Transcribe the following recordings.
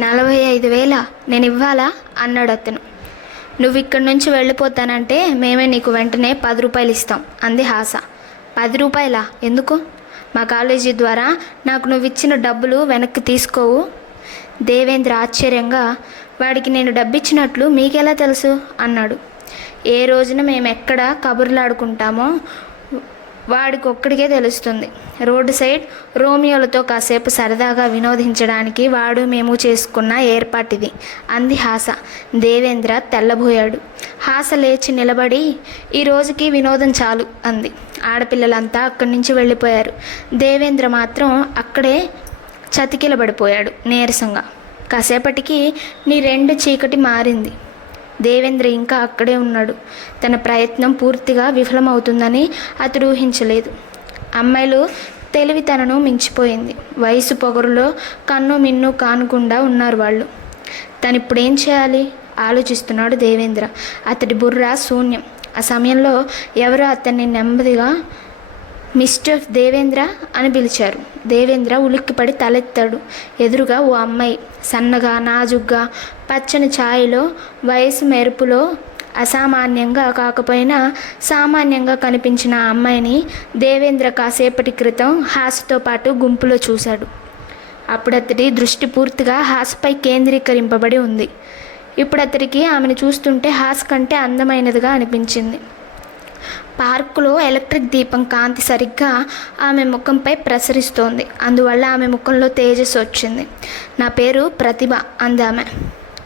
45,000 నేను ఇవ్వాలా అన్నాడు అతను. నువ్వు ఇక్కడి నుంచి వెళ్ళిపోతానంటే మేమే నీకు వెంటనే 10 రూపాయలు ఇస్తాం అంది హాస. 10 రూపాయలా? ఎందుకు? మా కాలేజీ ద్వారా నాకు నువ్వు ఇచ్చిన డబ్బులు వెనక్కి తీసుకోవు. దేవేంద్ర ఆశ్చర్యంగా, వాడికి నేను డబ్బిచ్చినట్లు మీకెలా తెలుసు అన్నాడు. ఏ రోజున మేము ఎక్కడ కబుర్లాడుకుంటామో వాడికి ఒక్కడికే తెలుస్తుంది. రోడ్డు సైడ్ రోమియోలతో కాసేపు సరదాగా వినోదించడానికి వాడు మేము చేసుకున్న ఏర్పాటిది అంది హాస. దేవేంద్ర తెల్లబోయాడు. హాస లేచి నిలబడి, ఈ రోజుకి వినోదం చాలు అంది. ఆడపిల్లలంతా అక్కడి నుంచి వెళ్ళిపోయారు. దేవేంద్ర మాత్రం అక్కడే చతికిలబడిపోయాడు నీరసంగా. కాసేపటికి నీ 2 చీకటి మారింది. దేవేంద్ర ఇంకా అక్కడే ఉన్నాడు. తన ప్రయత్నం పూర్తిగా విఫలమవుతుందని అతడు ఊహించలేదు. అమ్మాయిలు తెలివి తనను మించిపోయింది. వయసు పొగరులో కన్ను మిన్ను కానుకుండా ఉన్నారు వాళ్ళు. తను ఇప్పుడేం చేయాలి ఆలోచిస్తున్నాడు దేవేంద్ర. అతడి బుర్ర శూన్యం. ఆ సమయంలో ఎవరో అతన్ని నెమ్మదిగా మిస్టర్ దేవేంద్ర అని పిలిచారు. దేవేంద్ర ఉలిక్కిపడి తలెత్తాడు. ఎదురుగా ఓ అమ్మాయి, సన్నగా నాజుగ్గా పచ్చని ఛాయలో వయసు మెరుపులో అసామాన్యంగా కాకపోయినా సామాన్యంగా కనిపించిన ఆ అమ్మాయిని దేవేంద్ర కాసేపటి క్రితం హాస్తో పాటు గుంపులో చూశాడు. అప్పుడు అతడి దృష్టి పూర్తిగా హాస్పై కేంద్రీకరింపబడి ఉంది. ఇప్పుడు అతడికి ఆమెను చూస్తుంటే హాస్ కంటే అందమైనదిగా అనిపించింది. పార్కులో ఎలక్ట్రిక్ దీపం కాంతి సరిగ్గా ఆమె ముఖంపై ప్రసరిస్తోంది. అందువల్ల ఆమె ముఖంలో తేజస్సు వచ్చింది. నా పేరు ప్రతిభ అందామె.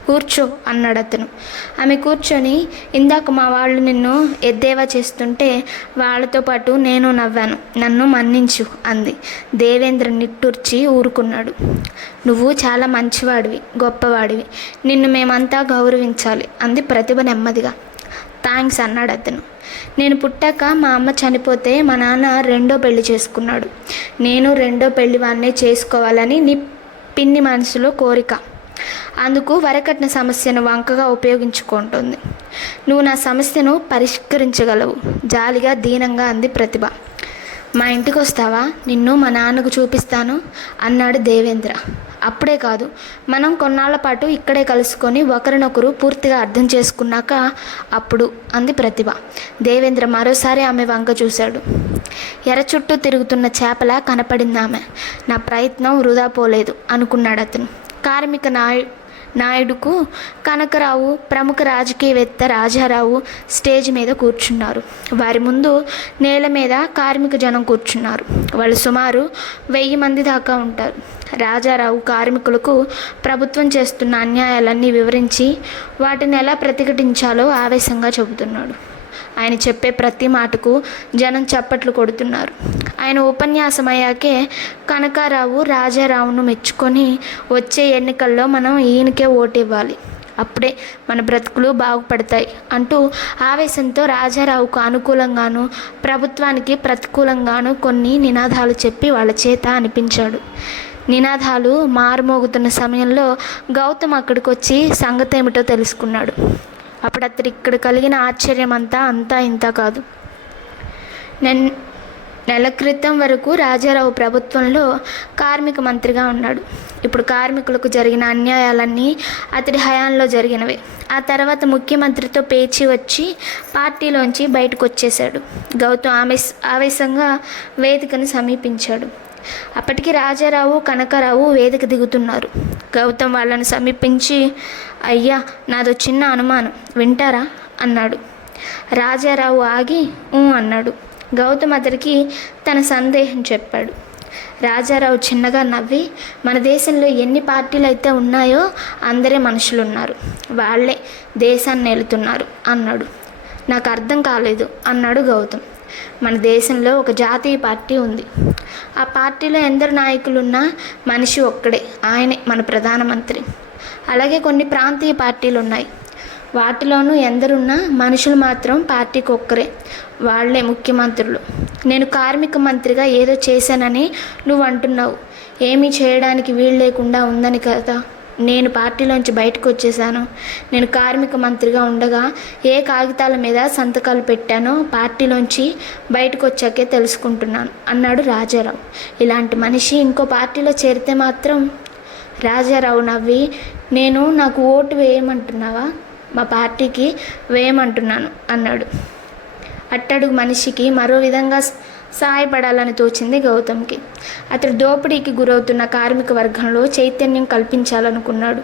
కూర్చో అన్నాడు అతను. ఆమె కూర్చొని, ఇందాక మా వాళ్ళు నిన్ను ఎద్దేవా చేస్తుంటే వాళ్ళతో పాటు నేను నవ్వాను, నన్ను మన్నించు అంది. దేవేంద్ర నిట్టూర్చి ఊరుకున్నాడు. నువ్వు చాలా మంచివాడివి, గొప్పవాడివి, నిన్ను మేమంతా గౌరవించాలి అంది ప్రతిభ నెమ్మదిగా. థ్యాంక్స్ అన్నాడు అతను. నేను పుట్టాక మా అమ్మ చనిపోతే మా నాన్న 2వ పెళ్లి చేసుకున్నాడు. నేను 2వ పెళ్లివాన్నే చేసుకోవాలని నీ పిన్ని మనసులో కోరిక. అందుకు వరకట్న సమస్యను వంకగా ఉపయోగించుకుంటుంది. నువ్వు నా సమస్యను పరిష్కరించగలవు జాలిగా దీనంగా అంది ప్రతిభ. మా ఇంటికి వస్తావా? నిన్ను మా నాన్నకు చూపిస్తాను అన్నాడు దేవేంద్ర. అప్పుడే కాదు, మనం కొన్నాళ్ల పాటు ఇక్కడే కలుసుకొని ఒకరినొకరు పూర్తిగా అర్థం చేసుకున్నాక అప్పుడు అంది ప్రతిభ. దేవేంద్ర మరోసారి ఆమె వంక చూశాడు. ఎర చుట్టూ తిరుగుతున్న చేపలా కనపడింది ఆమె. నా ప్రయత్నం వృధా పోలేదు అనుకున్నాడు అతను. కార్మిక నాయుడుకు కనకరావు, ప్రముఖ రాజకీయవేత్త రాజారావు స్టేజ్ మీద కూర్చున్నారు. వారి ముందు నేల మీద కార్మిక జనం కూర్చున్నారు. వాళ్ళు సుమారు 1000 మంది దాకా ఉంటారు. రాజారావు కార్మికులకు ప్రభుత్వం చేస్తున్న అన్యాయాలన్నీ వివరించి వాటిని ఎలా ప్రతిఘటించాలో ఆవేశంగా చెబుతున్నాడు. ఆయన చెప్పే ప్రతి మాటకు జనం చప్పట్లు కొడుతున్నారు. ఆయన ఉపన్యాసం అయ్యాకే కనకారావు రాజారావును మెచ్చుకొని, వచ్చే ఎన్నికల్లో మనం ఈయనకే ఓటు ఇవ్వాలి, అప్పుడే మన బ్రతుకులు బాగుపడతాయి అంటూ ఆవేశంతో రాజారావుకు అనుకూలంగాను ప్రభుత్వానికి ప్రతికూలంగాను కొన్ని నినాదాలు చెప్పి వాళ్ళ చేత అనిపించాడు. నినాదాలు మారుమోగుతున్న సమయంలో గౌతమ్ అక్కడికి వచ్చి సంగతేమిటో తెలుసుకున్నాడు. అప్పుడు అతడు ఇక్కడ కలిగిన ఆశ్చర్యం అంతా ఇంత కాదు. నెల క్రితం వరకు రాజారావు ప్రభుత్వంలో కార్మిక మంత్రిగా ఉన్నాడు. ఇప్పుడు కార్మికులకు జరిగిన అన్యాయాలన్నీ అతడి హయాంలో జరిగినవే. ఆ తర్వాత ముఖ్యమంత్రితో పేచి వచ్చి పార్టీలోంచి బయటకు వచ్చేశాడు. గౌతమ్ ఆవేశంగా వేదికను సమీపించాడు. అప్పటికి రాజారావు, కనకారావు వేదిక దిగుతున్నారు. గౌతమ్ వాళ్ళని సమీపించి, అయ్యా, నాదో చిన్న అనుమానం, వింటారా అన్నాడు. రాజారావు ఆగి అన్నాడు. గౌతమ్ అతడికి తన సందేహం చెప్పాడు. రాజారావు చిన్నగా నవ్వి, మన దేశంలో ఎన్ని పార్టీలు అయితే ఉన్నాయో అందరే మనుషులు ఉన్నారు, వాళ్ళే దేశాన్ని ఏలుతున్నారు అన్నాడు. నాకు అర్థం కాలేదు అన్నాడు గౌతమ్. మన దేశంలో ఒక జాతీయ పార్టీ ఉంది. ఆ పార్టీలో ఎందరు నాయకులున్నా మనిషి ఒక్కడే, ఆయనే మన ప్రధానమంత్రి. అలాగే కొన్ని ప్రాంతీయ పార్టీలు ఉన్నాయి. వాటిలోనూ ఎందరున్నా మనుషులు మాత్రం పార్టీకి ఒక్కరే, వాళ్లే ముఖ్యమంత్రులు. నేను కార్మిక మంత్రిగా ఏదో చేశానని నువ్వు అంటున్నావు. ఏమీ చేయడానికి వీలు లేకుండా ఉందని కదా నేను పార్టీలోంచి బయటకు వచ్చేసాను. నేను కార్మిక మంత్రిగా ఉండగా ఏ కాగితాల మీద సంతకాలు పెట్టానో పార్టీలోంచి బయటకు వచ్చాకే తెలుసుకుంటున్నాను అన్నాడు రాజారావు. ఇలాంటి మనిషి ఇంకో పార్టీలో చేరితే మాత్రం రాజారావు నవ్వి, నాకు ఓటు వేయమంటున్నావా? మా పార్టీకి వేయమంటున్నాను అన్నాడు. అట్టడుగు మనిషికి మరో విధంగా సాయపడాలని తోచింది గౌతమ్కి. అతడు దోపిడీకి గురవుతున్న కార్మిక వర్గంలో చైతన్యం కల్పించాలనుకున్నాడు.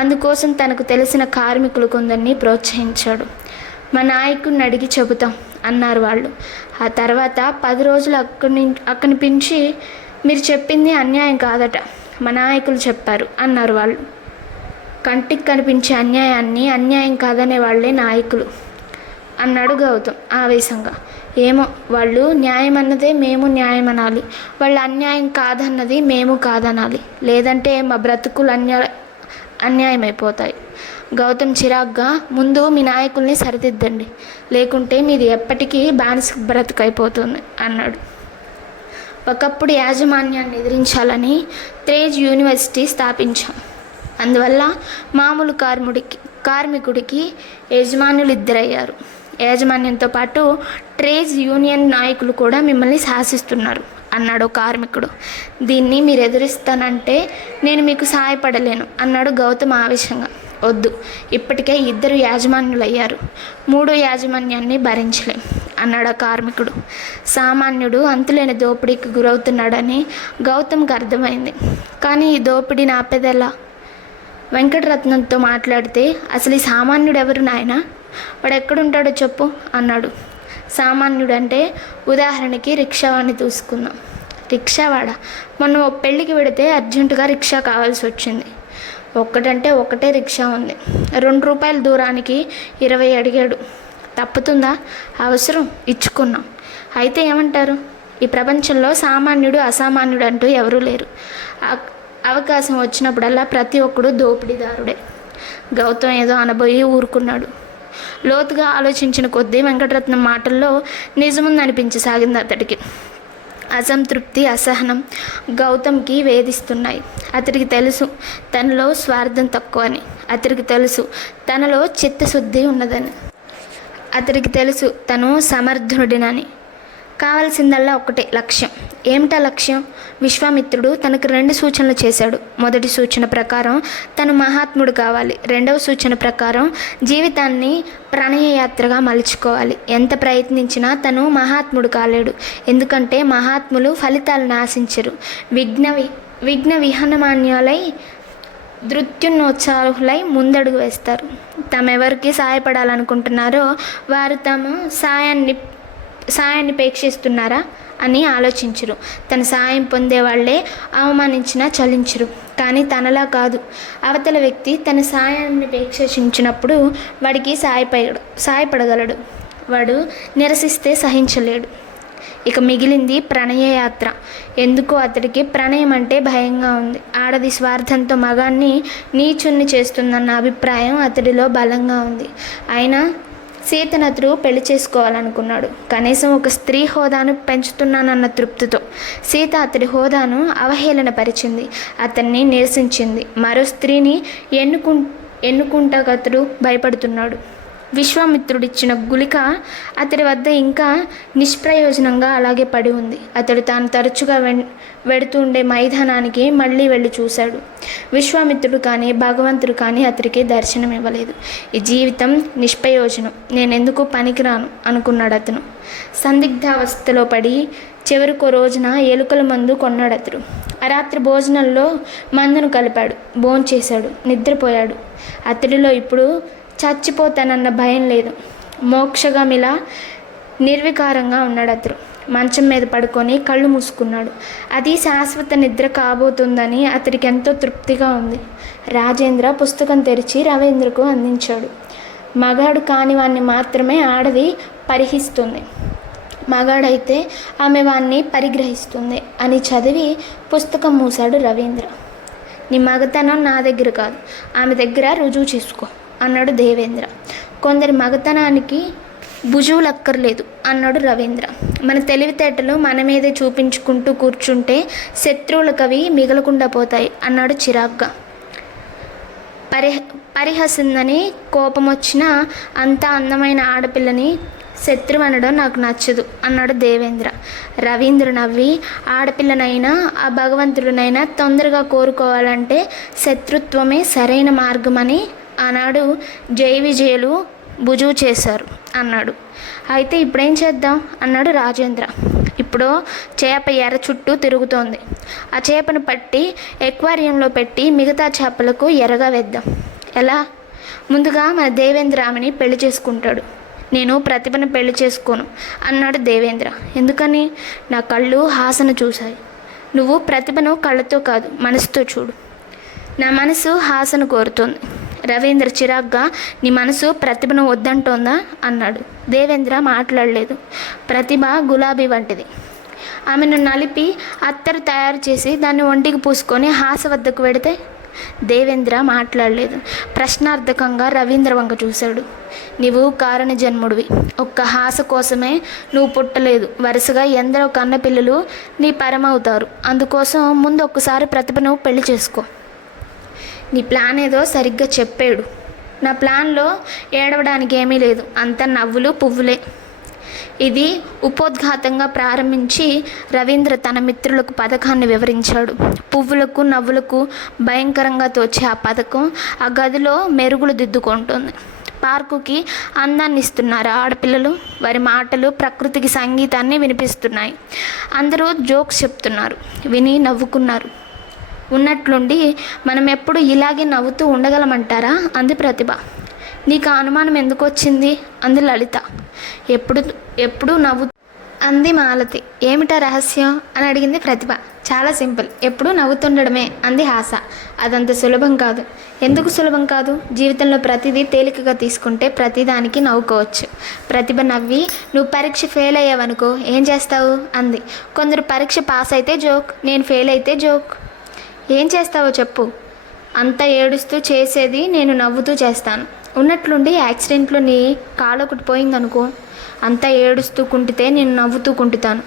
అందుకోసం తనకు తెలిసిన కార్మికులు కొందరిని ప్రోత్సహించాడు. మా నాయకుడిని అడిగి చెబుతాం అన్నారు వాళ్ళు. ఆ తర్వాత 10 రోజులు అక్కడిని పిలిచి, మీరు చెప్పింది అన్యాయం కాదట, మా నాయకులు చెప్పారు అన్నారు వాళ్ళు. కంటికి కనిపించే అన్యాయాన్ని అన్యాయం కాదనే వాళ్ళే నాయకులు అన్నాడు గౌతమ్ ఆవేశంగా. ఏమో, వాళ్ళు న్యాయం అన్నదే మేము న్యాయం అనాలి, వాళ్ళు అన్యాయం కాదన్నది మేము కాదనాలి, లేదంటే మా బ్రతుకులు అన్యాయమైపోతాయి. గౌతమ్ చిరాగ్గా, ముందు మీ నాయకుల్ని సరిదిద్దండి, లేకుంటే మీది ఎప్పటికీ బానిస బ్రతుకైపోతుంది అన్నాడు. ఒకప్పుడు యాజమాన్యాన్ని ఎదిరించాలని తేజ్ యూనివర్సిటీ స్థాపించాం. అందువల్ల మామూలు కార్మికుడికి యజమానులు ఇద్దరయ్యారు. యాజమాన్యంతో పాటు ట్రేడ్ యూనియన్ నాయకులు కూడా మిమ్మల్ని శాసిస్తున్నారు అన్నాడు కార్మికుడు. దీన్ని మీరు ఎదురిస్తానంటే నేను మీకు సహాయపడలేను అన్నాడు గౌతమ్ ఆవేశంగా. వద్దు, ఇప్పటికే 2 యాజమాన్యులయ్యారు, 3వ యాజమాన్యాన్ని భరించలేం అన్నాడు కార్మికుడు. సామాన్యుడు అంతులేని దోపిడీకి గురవుతున్నాడని గౌతమ్కి అర్థమైంది. కానీ ఈ దోపిడీని ఆపేదెలా? వెంకటరత్నంతో మాట్లాడితే, అసలు ఈ సామాన్యుడు ఎవరు నాయనా? వాడు ఎక్కడుంటాడో చెప్పు అన్నాడు. సామాన్యుడు అంటే ఉదాహరణకి రిక్షావాడిని చూసుకుందాం. రిక్షావాడ మొన్న ఓ పెళ్ళికి వెడితే అర్జెంటుగా రిక్షా కావాల్సి వచ్చింది. ఒకటే రిక్షా ఉంది. 2 రూపాయల దూరానికి 20 అడిగాడు. తప్పుతుందా? అవసరం, ఇచ్చుకున్నాం. అయితే ఏమంటారు? ఈ ప్రపంచంలో సామాన్యుడు అసామాన్యుడు అంటూ ఎవరూ లేరు. అవకాశం వచ్చినప్పుడల్లా ప్రతి ఒక్కడు దోపిడీదారుడే. గౌతమ్ ఏదో అనబోయి ఊరుకున్నాడు. లోతుగా ఆలోచించిన కొద్దీ వెంకటరత్నం మాటల్లో నిజముందనిపించసాగింది అతడికి. అసంతృప్తి, అసహనం గౌతమ్కి వేధిస్తున్నాయి. అతడికి తెలుసు తనలో స్వార్థం తక్కువని. అతడికి తెలుసు తనలో చిత్తశుద్ధి ఉన్నదని. అతడికి తెలుసు తను సమర్థుడినని. కావాల్సిందల్లా ఒకటే లక్ష్యం. ఏమిటా లక్ష్యం? విశ్వామిత్రుడు తనకు 2 సూచనలు చేశాడు. మొదటి సూచన ప్రకారం తను మహాత్ముడు కావాలి. 2వ సూచన ప్రకారం జీవితాన్ని ప్రణయయాత్రగా మలుచుకోవాలి. ఎంత ప్రయత్నించినా తను మహాత్ముడు కాలేడు. ఎందుకంటే మహాత్ములు ఫలితాలను ఆశించరు. విఘ్న విహనమాన్యాలై ధృత్యున్నోత్సాహులై ముందడుగు వేస్తారు. తామెవరికి సహాయపడాలనుకుంటున్నారో వారు తమ సాయాన్ని పేక్షిస్తున్నారా అని ఆలోచించరు. తన సాయం పొందేవాళ్లే అవమానించినా చలించరు. కానీ తనలా కాదు. అవతల వ్యక్తి తన సాయాన్ని పేక్షించినప్పుడు వాడికి సాయపడగలడు. వాడు నిరసిస్తే సహించలేడు. ఇక మిగిలింది ప్రణయయాత్ర. ఎందుకో అతడికి ప్రణయం అంటే భయంగా ఉంది. ఆడది స్వార్థంతో మగాన్ని నీచుణ్ణి చేస్తుందన్న అభిప్రాయం అతడిలో బలంగా ఉంది. అయినా సీతను అతడు పెళ్లి చేసుకోవాలనుకున్నాడు. కనీసం ఒక స్త్రీ హోదాను పెంచుతున్నానన్న తృప్తితో. సీత అతడి హోదాను అవహేళనపరిచింది, అతన్ని నిరసించింది. మరో స్త్రీని ఎన్నుకుంటాకతడు భయపడుతున్నాడు. విశ్వామిత్రుడిచ్చిన గుళిక అతడి వద్ద ఇంకా నిష్ప్రయోజనంగా అలాగే పడి ఉంది. అతడు తాను తరచుగా వెడుతూ ఉండే మైదానానికి మళ్ళీ వెళ్ళి చూశాడు. విశ్వామిత్రుడు కానీ భగవంతుడు కానీ అతడికి దర్శనం ఇవ్వలేదు. ఈ జీవితం నిష్ప్రయోజనం, నేనెందుకు పనికిరాను అనుకున్నాడు అతను. సందిగ్ధావస్థలో పడి చివరికో రోజున ఎలుకల మందు కొన్నాడు అతడు. ఆ రాత్రి భోజనంలో మందును కలిపాడు. భోంచేశాడు, నిద్రపోయాడు. అతడిలో ఇప్పుడు చచ్చిపోతానన్న భయం లేదు. మోక్షగామిలా నిర్వికారంగా ఉన్నాడు అతడు. మంచం మీద పడుకొని కళ్ళు మూసుకున్నాడు. అది శాశ్వత నిద్ర కాబోతుందని అతడికి ఎంతో తృప్తిగా ఉంది. రాజేంద్ర పుస్తకం తెరిచి రవీంద్రకు అందించాడు. మగాడు కాని వాణ్ణి మాత్రమే ఆడది పరిహిస్తుంది, మగాడైతే ఆమె వాణ్ణి పరిగ్రహిస్తుంది అని చదివి పుస్తకం మూశాడు రవీంద్ర. నీ మగతనం నా దగ్గర కాదు, ఆమె దగ్గర రుజువు చేసుకో అన్నాడు దేవేంద్ర. కొందరి మగతనానికి భుజువులక్కర్లేదు అన్నాడు రవీంద్ర. మన తెలివితేటలు మన మీదే చూపించుకుంటూ కూర్చుంటే శత్రువులకవి మిగలకుండా పోతాయి అన్నాడు చిరాగ్గా. పరిహసిందని కోపం వచ్చినా అంత అందమైన ఆడపిల్లని శత్రువు అనడం నాకు నచ్చదు అన్నాడు దేవేంద్ర. రవీంద్ర నవ్వి, ఆడపిల్లనైనా ఆ భగవంతుడినైనా తొందరగా కోరుకోవాలంటే శత్రుత్వమే సరైన మార్గమని ఆనాడు జై విజయులు రుజువు చేశారు అన్నాడు. అయితే ఇప్పుడేం చేద్దాం అన్నాడు రాజేంద్ర. ఇప్పుడు చేప ఎర చుట్టూ తిరుగుతోంది. ఆ చేపను పట్టి ఎక్వారియంలో పెట్టి మిగతా చేపలకు ఎరగా వేద్దాం. ఎలా? ముందుగా మన దేవేంద్ర ఆమెని పెళ్లి చేసుకుంటాడు. నేను ప్రతిభను పెళ్లి చేసుకోను అన్నాడు దేవేంద్ర. ఎందుకని? నా కళ్ళు హాసను చూశాయి. నువ్వు ప్రతిభను కళ్ళతో కాదు మనసుతో చూడు. నా మనసు హాసను కోరుతోంది. రవీంద్ర చిరాగ్గా, నీ మనసు ప్రతిభను వద్దంటోందా అన్నాడు. దేవేంద్ర మాట్లాడలేదు. ప్రతిభ గులాబీ వంటిది. ఆమెను నలిపి అత్తరు తయారు చేసి దాన్ని ఒంటికి పూసుకొని హాస వద్దకు వెడితే దేవేంద్ర మాట్లాడలేదు. ప్రశ్నార్థకంగా రవీంద్ర వంక చూశాడు. నీవు కారణ జన్ముడివి. ఒక్క హాస కోసమే నువ్వు పుట్టలేదు. వరుసగా ఎందరో కన్న పిల్లలు నీ పరమవుతారు. అందుకోసం ముందు ఒక్కసారి ప్రతిభను పెళ్లి చేసుకో. నీ ప్లాన్ ఏదో సరిగ్గా చెప్పాడు. నా ప్లాన్లో ఏడవడానికి ఏమీ లేదు. అంత నవ్వులు పువ్వులే. ఇది ఉపోద్ఘాతంగా ప్రారంభించి రవీంద్ర తన మిత్రులకు పథకాన్ని వివరించాడు. పువ్వులకు నవ్వులకు భయంకరంగా తోచే ఆ పథకం ఆ గదిలో మెరుగులు దిద్దుకుంటుంది. పార్కుకి అందాన్ని ఇస్తున్నారు ఆడపిల్లలు. వారి మాటలు ప్రకృతికి సంగీతాన్ని వినిపిస్తున్నాయి. అందరూ జోక్స్ చెప్తున్నారు. విని నవ్వుకున్నారు. ఉన్నట్లుండి మనం ఎప్పుడు ఇలాగే నవ్వుతూ ఉండగలమంటారా అంది ప్రతిభ. నీకు ఆ అనుమానం ఎందుకు వచ్చింది అంది లలిత. ఎప్పుడు నవ్వు అంది మాలతి. ఏమిటా రహస్యం అని అడిగింది ప్రతిభ. చాలా సింపుల్, ఎప్పుడూ నవ్వుతుండడమే అంది హాస. అదంత సులభం కాదు. ఎందుకు సులభం కాదు? జీవితంలో ప్రతిదీ తేలికగా తీసుకుంటే ప్రతిదానికి నవ్వుకోవచ్చు. ప్రతిభ నవ్వి, నువ్వు పరీక్ష ఫెయిల్ అయ్యావనుకో ఏం చేస్తావు అంది. కొందరు పరీక్ష పాస్ అయితే జోక్, నేను ఫెయిల్ అయితే జోక్. ఏం చేస్తావో చెప్పు. అంతా ఏడుస్తూ చేసేది నేను నవ్వుతూ చేస్తాను. ఉన్నట్లుండి యాక్సిడెంట్లో నీ కాలు ఒకటి పోయిందనుకో, అంతా ఏడుస్తూ కుంటితే నేను నవ్వుతూ కుంటుతాను.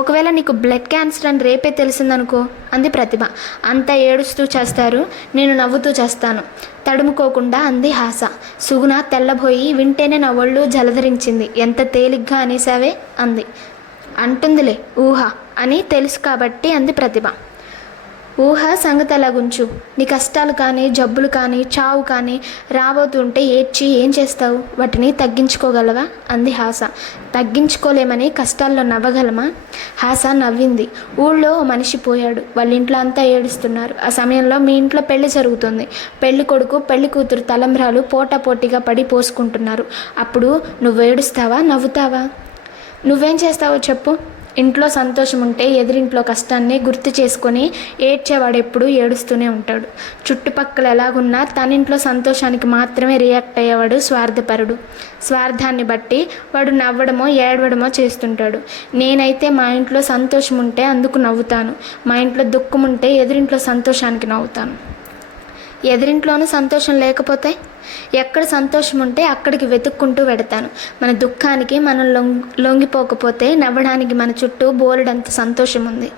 ఒకవేళ నీకు బ్లడ్ క్యాన్సర్ అని రేపే తెలిసిందనుకో అంది ప్రతిభ. అంతా ఏడుస్తూ చేస్తారు, నేను నవ్వుతూ చేస్తాను తడుముకోకుండా అంది హాస. సుగుణ తెల్లబోయి వింటేనే నా ఒళ్ళు జలధరించింది. ఎంత తేలిగ్గా అనేసావే అంది. అంటుందిలే ఊహ అని తెలుసు కాబట్టి అంది ప్రతిభ. ఊహ సంగతి అలాగుంచు. నీ కష్టాలు కానీ జబ్బులు కానీ చావు కానీ రాబోతుంటే ఏడ్చి ఏం చేస్తావు? వాటిని తగ్గించుకోగలవా అంది హాస. తగ్గించుకోలేమని కష్టాల్లో నవ్వగలమా? హాస నవ్వింది. ఊళ్ళో మనిషి పోయాడు. వాళ్ళ ఇంట్లో అంతా ఏడుస్తున్నారు. ఆ సమయంలో మీ ఇంట్లో పెళ్లి జరుగుతుంది. పెళ్లి కొడుకు పెళ్లి కూతురు తలంబ్రాలు పోటాపోటీగా పడి పోసుకుంటున్నారు. అప్పుడు నువ్వు ఏడుస్తావా నవ్వుతావా? నువ్వేం చేస్తావో చెప్పు. ఇంట్లో సంతోషం ఉంటే ఎదురింట్లో కష్టాన్ని గుర్తు చేసుకొని ఏడ్చేవాడు ఎప్పుడూ ఏడుస్తూనే ఉంటాడు. చుట్టుపక్కల ఎలాగున్నా తన ఇంట్లో సంతోషానికి మాత్రమే రియాక్ట్ అయ్యేవాడు స్వార్థపరుడు. స్వార్థాన్ని బట్టి వాడు నవ్వడమో ఏడవడమో చేస్తుంటాడు. నేనైతే మా ఇంట్లో సంతోషం ఉంటే అందుకు నవ్వుతాను. మా ఇంట్లో దుఃఖం ఉంటే ఎదురింట్లో సంతోషానికి నవ్వుతాను. ఎదురింట్లోనూ సంతోషం లేకపోతే ఎక్కడ సంతోషం ఉంటే అక్కడికి వెతుక్కుంటూ వెడతాను. మన దుఃఖానికి మనం లొంగిపోకపోతే నవ్వడానికి మన చుట్టూ బోలెడంత సంతోషం ఉంది.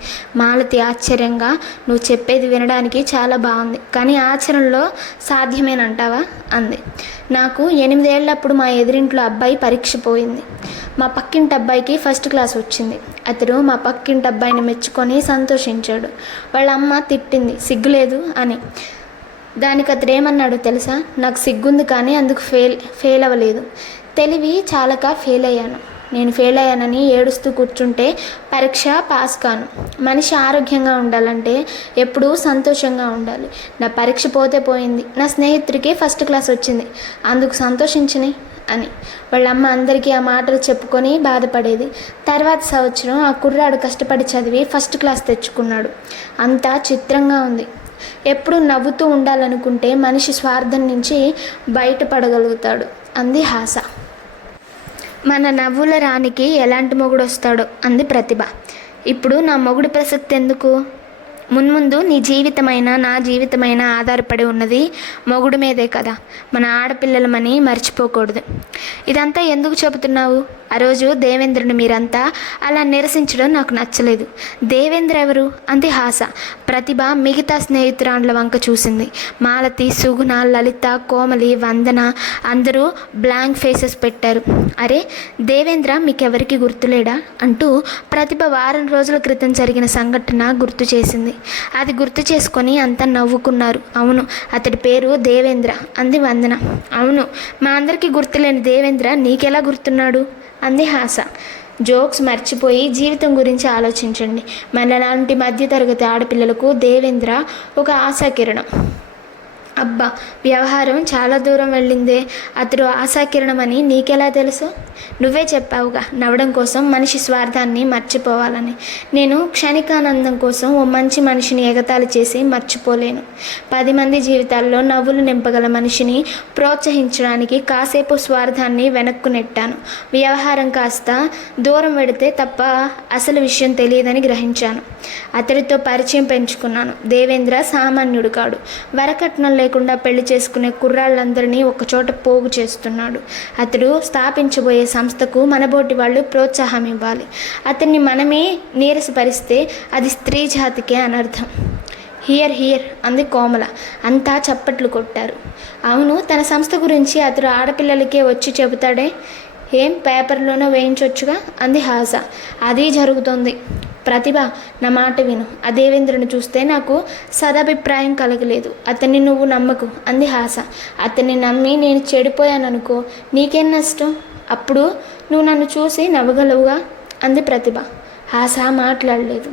మాలతి ఆశ్చర్యంగా, నువ్వు చెప్పేది వినడానికి చాలా బాగుంది, కానీ ఆచరణలో సాధ్యమేనంటావా అంది. నాకు 8 ఏళ్ళప్పుడు మా ఎదురింట్లో అబ్బాయి పరీక్ష పోయింది. మా పక్కింటి అబ్బాయికి ఫస్ట్ క్లాస్ వచ్చింది. అతడు మా పక్కింటి అబ్బాయిని మెచ్చుకొని సంతోషించాడు. వాళ్ళ అమ్మ తిట్టింది సిగ్గులేదు అని. దానికి అతడు ఏమన్నాడో తెలుసా? నాకు సిగ్గుంది కానీ అందుకు ఫెయిల్ అవ్వలేదు. తెలివి చాలక ఫెయిల్ అయ్యాను. నేను ఫెయిల్ అయ్యానని ఏడుస్తూ కూర్చుంటే పరీక్ష పాస్ కాను. మనిషి ఆరోగ్యంగా ఉండాలంటే ఎప్పుడూ సంతోషంగా ఉండాలి. నా పరీక్ష పోతే పోయింది, నా స్నేహితుడికి ఫస్ట్ క్లాస్ వచ్చింది, అందుకు సంతోషించని అని వాళ్ళమ్మ అందరికీ ఆ మాటలు చెప్పుకొని బాధపడేది. తర్వాత సంవత్సరం ఆ కుర్రాడు కష్టపడి చదివి ఫస్ట్ క్లాస్ తెచ్చుకున్నాడు. అంతా చిత్రంగా ఉంది. ఎప్పుడు నవ్వుతూ ఉండాలనుకుంటే మనిషి స్వార్థం నుంచి బయటపడగలుగుతాడు అంది హాస. మన నవ్వుల రానికి ఎలాంటి మొగుడు వస్తాడో అంది ప్రతిభ. ఇప్పుడు నా మొగుడి ప్రసక్తి ఎందుకు? మున్ముందు నీ జీవితమైనా నా జీవితమైనా ఆధారపడి ఉన్నది మొగుడు మీదే కదా. మన ఆడపిల్లలమని మర్చిపోకూడదు. ఇదంతా ఎందుకు చెబుతున్నావు? ఆ రోజు దేవేంద్రుని మీరంతా అలా నిరసించడం నాకు నచ్చలేదు. దేవేంద్ర ఎవరు అంది హాస. ప్రతిభ మిగతా స్నేహితురాండ్ల వంక చూసింది. మాలతి, సుగుణ, లలిత, కోమలి, వందన అందరూ బ్లాంక్ ఫేసెస్ పెట్టారు. అరే దేవేంద్ర మీకెవరికి గుర్తులేడా అంటూ ప్రతిభ వారం రోజుల క్రితం జరిగిన సంఘటన గుర్తు చేసింది. అది గుర్తు చేసుకొని అంతా నవ్వుకున్నారు. అవును అతడి పేరు దేవేంద్ర అంది వందన. అవును మా అందరికీ గుర్తులేని దేవేంద్ర నీకెలా గుర్తున్నాడు అంది హాస. జోక్స్ మర్చిపోయి జీవితం గురించి ఆలోచించండి. మనలాంటి మధ్యతరగతి ఆడపిల్లలకు దేవేంద్ర ఒక ఆశాకిరణం. అబ్బా వ్యవహారం చాలా దూరం వెళ్ళిందే. అతడు ఆశాకిరణం అని నీకెలా తెలుసు? నువ్వే చెప్పావుగా నవ్వడం కోసం మనిషి స్వార్థాన్ని మర్చిపోవాలని. నేను క్షణికానందం కోసం ఓ మంచి మనిషిని ఎగతాళి చేసి మర్చిపోలేను. 10 మంది జీవితాల్లో నవ్వులు నింపగల మనిషిని ప్రోత్సహించడానికి కాసేపు స్వార్థాన్ని వెనక్కు నెట్టాను. వ్యవహారం కాస్త దూరం వెడితే తప్ప అసలు విషయం తెలియదని గ్రహించాను. అతడితో పరిచయం పెంచుకున్నాను. దేవేంద్ర సామాన్యుడు కాడు. వరకట్నం లేకుండా పెళ్లి చేసుకునే కుర్రాళ్ళందరినీ ఒకచోట పోగు చేస్తున్నాడు. అతడు స్థాపించబోయే సంస్థకు మనబోటి వాళ్ళు ప్రోత్సాహం ఇవ్వాలి. అతన్ని మనమే నీరసపరిస్తే అది స్త్రీ జాతికే అనర్థం. హియర్ హియర్ అంది కోమల. అంతా చప్పట్లు కొట్టారు. అవును తన సంస్థ గురించి అతడు ఆడపిల్లలకే వచ్చి చెబుతాడే, ఏం పేపర్లోనో వేయించవచ్చుగా అంది హాస. అది జరుగుతోంది. ప్రతిభ నా మాట విను. ఆ దేవేంద్రుని చూస్తే నాకు సదభిప్రాయం కలగలేదు. అతన్ని నువ్వు నమ్మకు అంది హాస. అతన్ని నమ్మి నేను చెడిపోయాననుకో నీకేం నష్టం? అప్పుడు నువ్వు నన్ను చూసి నవ్వగలవుగా అంది ప్రతిభ. హాస మాట్లాడలేదు.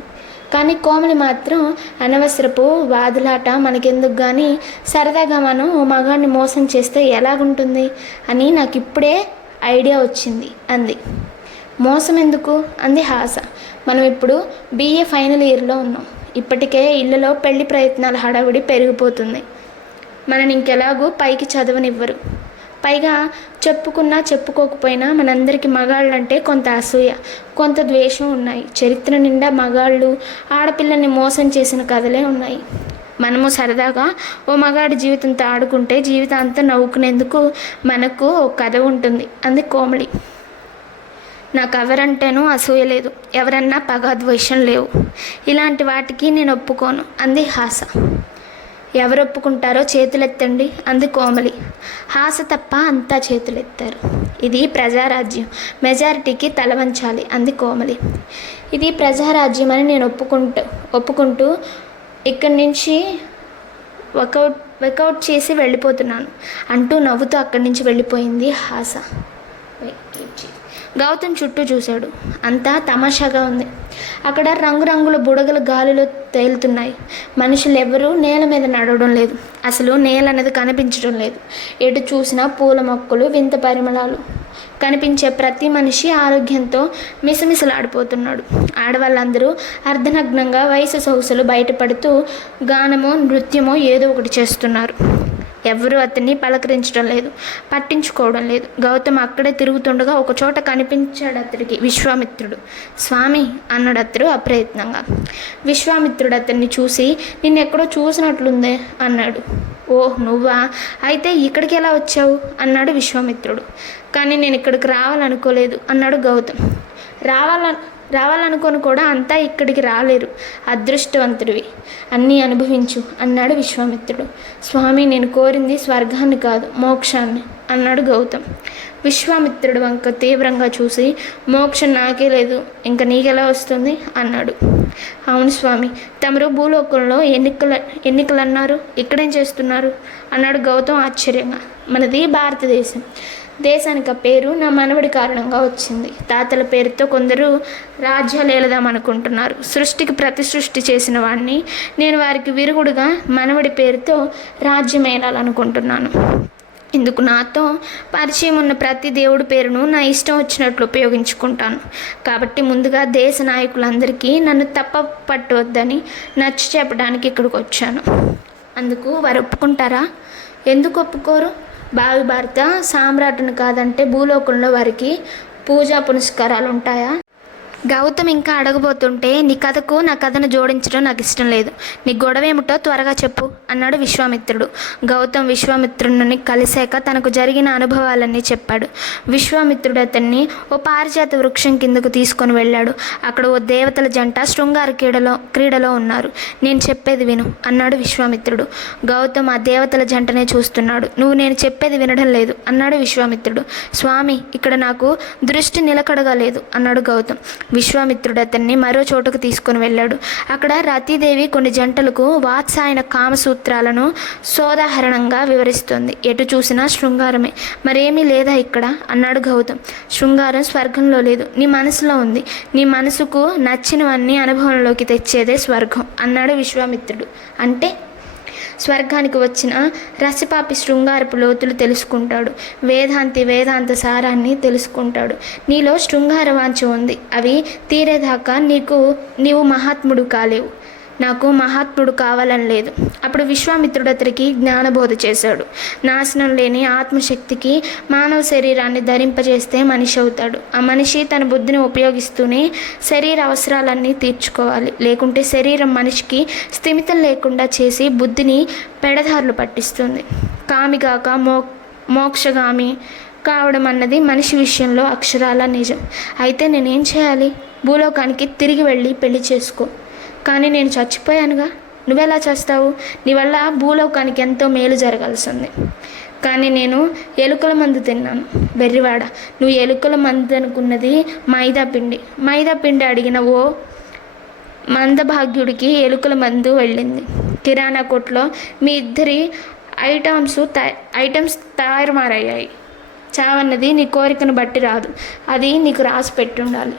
కానీ కోమలి మాత్రం అనవసరపు వాదులాట మనకెందుకు కానీ సరదాగా మనం ఓ మగాడిని మోసం చేస్తే ఎలాగుంటుంది అని నాకు ఇప్పుడే ఐడియా వచ్చింది అంది. మోసం ఎందుకు అంది హాస. మనం ఇప్పుడు BA ఫైనల్ ఇయర్లో ఉన్నాం. ఇప్పటికే ఇళ్ళలో పెళ్లి ప్రయత్నాల హడావుడి పెరిగిపోతుంది. మనని ఇంకెలాగూ పైకి చదవనివ్వరు. పైగా చెప్పుకున్నా చెప్పుకోకపోయినా మనందరికీ మగాళ్ళంటే కొంత అసూయ, కొంత ద్వేషం ఉన్నాయి. చరిత్ర నిండా మగాళ్ళు ఆడపిల్లల్ని మోసం చేసిన కథలే ఉన్నాయి. మనము సరదాగా ఓ మగాడి జీవితంతో ఆడుకుంటే జీవితాంతం నవ్వుకునేందుకు మనకు ఓ కథ ఉంటుంది అంది కోమలి. నాకు ఎవరంటేనూ అసూయ లేదు. ఎవరన్నా పగ ద్వేషం లేవు. ఇలాంటి వాటికి నేను ఒప్పుకోను అంది హాస. ఎవరు ఒప్పుకుంటారో చేతులెత్తండి అంది కోమలి. హాస తప్ప అంతా చేతులెత్తారు. ఇది ప్రజారాజ్యం, మెజారిటీకి తల వంచాలి అంది కోమలి. ఇది ప్రజారాజ్యం అని నేను ఒప్పుకుంటూ ఇక్కడి నుంచి వర్కౌట్ చేసి వెళ్ళిపోతున్నాను అంటూ నవ్వుతూ అక్కడి నుంచి వెళ్ళిపోయింది హాస. గౌతమ్ చుట్టూ చూశాడు. అంతా తమాషాగా ఉంది. అక్కడ రంగురంగుల బుడగలు గాలిలో తేలుతున్నాయి. మనుషులు ఎవరూ నేల మీద నడవడం లేదు. అసలు నేల అనేది కనిపించడం లేదు. ఎటు చూసినా పూల మొక్కలు, వింత పరిమళాలు. కనిపించే ప్రతి మనిషి ఆరోగ్యంతో మిసమిసలాడిపోతున్నాడు. ఆడవాళ్ళందరూ అర్ధనగ్నంగా వయసు సొగసులు బయటపడుతూ గానమో నృత్యమో ఏదో ఒకటి చేస్తున్నారు. ఎవరూ అతన్ని పలకరించడం లేదు, పట్టించుకోవడం లేదు. గౌతమ్ అక్కడే తిరుగుతుండగా ఒకచోట కనిపించాడు అతడికి విశ్వామిత్రుడు. స్వామి అన్నాడు అతడు అప్రయత్నంగా. విశ్వామిత్రుడు అతన్ని చూసి నిన్నెక్కడో చూసినట్లుందే అన్నాడు. ఓహ్ నువ్వా? అయితే ఇక్కడికి ఎలా వచ్చావు అన్నాడు విశ్వామిత్రుడు. కానీ నేను ఇక్కడికి రావాలనుకోలేదు అన్నాడు గౌతమ్. రావాలనుకొని కూడా అంతా ఇక్కడికి రాలేరు. అదృష్టవంతుడివి, అన్నీ అనుభవించు అన్నాడు విశ్వామిత్రుడు. స్వామి నేను కోరింది స్వర్గాన్ని కాదు మోక్షాన్ని అన్నాడు గౌతమ్. విశ్వామిత్రుడు వంక తీవ్రంగా చూసి మోక్షం నాకే లేదు, ఇంకా నీకెలా వస్తుంది అన్నాడు. అవును స్వామి, తమరు భూలోకంలో ఎన్నికలు అన్నారు, ఇక్కడేం చేస్తున్నారు అన్నాడు గౌతమ్ ఆశ్చర్యంగా. మనది భారతదేశం. దేశానికి ఆ పేరు నా మనవడి కారణంగా వచ్చింది. తాతల పేరుతో కొందరు రాజ్యాలు ఏలదామనుకుంటున్నారు. సృష్టికి ప్రతి సృష్టి చేసిన వాడిని నేను వారికి విరుగుడుగా మనవడి పేరుతో రాజ్యం ఏలాలనుకుంటున్నాను. ఇందుకు నాతో పరిచయం ఉన్న ప్రతి దేవుడి పేరును నా ఇష్టం వచ్చినట్లు ఉపయోగించుకుంటాను. కాబట్టి ముందుగా దేశ నాయకులందరికీ నన్ను తప్ప పట్టవద్దని నచ్చ చెప్పడానికి ఇక్కడికి వచ్చాను. అందుకు వారు ఒప్పుకుంటారా? ఎందుకు ఒప్పుకోరు? భావి భారత సామ్రాట్టును కాదంటే భూలోకంలో వారికి పూజా పునస్కారాలు ఉంటాయా? గౌతమ్ ఇంకా అడగబోతుంటే నీ కథకు నా కథను జోడించడం నాకు ఇష్టం లేదు. నీ గొడవ ఏమిటో త్వరగా చెప్పు అన్నాడు విశ్వామిత్రుడు. గౌతమ్ విశ్వామిత్రుడిని కలిశాక తనకు జరిగిన అనుభవాలన్నీ చెప్పాడు. విశ్వామిత్రుడు అతన్ని ఓ పారిజాత వృక్షం కిందకు తీసుకొని వెళ్ళాడు. అక్కడ ఓ దేవతల జంట శృంగార క్రీడలో ఉన్నారు. నేను చెప్పేది విను అన్నాడు విశ్వామిత్రుడు. గౌతమ్ ఆ దేవతల జంటనే చూస్తున్నాడు. నువ్వు నేను చెప్పేది వినడం లేదు అన్నాడు విశ్వామిత్రుడు. స్వామి, ఇక్కడ నాకు దృష్టి నిలకడగా లేదు అన్నాడు గౌతమ్. విశ్వామిత్రుడు అతన్ని మరో చోటుకు తీసుకుని వెళ్ళాడు. అక్కడ రతీదేవి కొన్ని జంటలకు వాత్సాయన కామసూత్రాలను సోదాహరణంగా వివరిస్తుంది. ఎటు చూసినా శృంగారమే, మరేమీ లేదా ఇక్కడ అన్నాడు గౌతమ్. శృంగారం స్వర్గంలో లేదు, నీ మనసులో ఉంది. నీ మనసుకు నచ్చినవన్నీ అనుభవంలోకి తెచ్చేదే స్వర్గం అన్నాడు విశ్వామిత్రుడు. అంటే స్వర్గానికి వచ్చిన రసిపాపి శృంగారపు లోతులు తెలుసుకుంటాడు. వేదాంత సారాన్ని తెలుసుకుంటాడు. నీలో శృంగార వాంఛ ఉంది. అవి తీరేదాకా నీవు మహాత్ముడు కాలేవు. నాకు మహాత్ముడు కావాలని లేదు. అప్పుడు విశ్వామిత్రుడు అతనికి జ్ఞానబోధ చేశాడు. నాశనం లేని ఆత్మశక్తికి మానవ శరీరాన్ని ధరింపజేస్తే మనిషి అవుతాడు. ఆ మనిషి తన బుద్ధిని ఉపయోగిస్తూనే శరీర అవసరాలన్నీ తీర్చుకోవాలి. లేకుంటే శరీరం మనిషికి స్థిమితం లేకుండా చేసి బుద్ధిని పెడదారులు పట్టిస్తుంది. కామిగాక మోక్షగామి కావడం అన్నది మనిషి విషయంలో అక్షరాల నిజం. అయితే నేనేం చేయాలి? భూలోకానికి తిరిగి వెళ్ళి పెళ్లి చేసుకో. కానీ నేను చచ్చిపోయానుగా, నువ్వెలా చేస్తావు? నీ వల్ల భూలోకానికి ఎంతో మేలు జరగాల్సింది. కానీ నేను ఎలుకల మందు తిన్నాను. బెర్రివాడ, నువ్వు ఎలుకల మందు అనుకున్నది మైదా పిండి అడిగిన ఓ మందభాగ్యుడికి ఎలుకల మందు వెళ్ళింది. కిరాణా కొట్లో మీ ఇద్దరి ఐటమ్స్ తారుమారయ్యాయి. చావన్నది నీ కోరికను బట్టి రాదు, అది నీకు రాసి పెట్టుండాలి.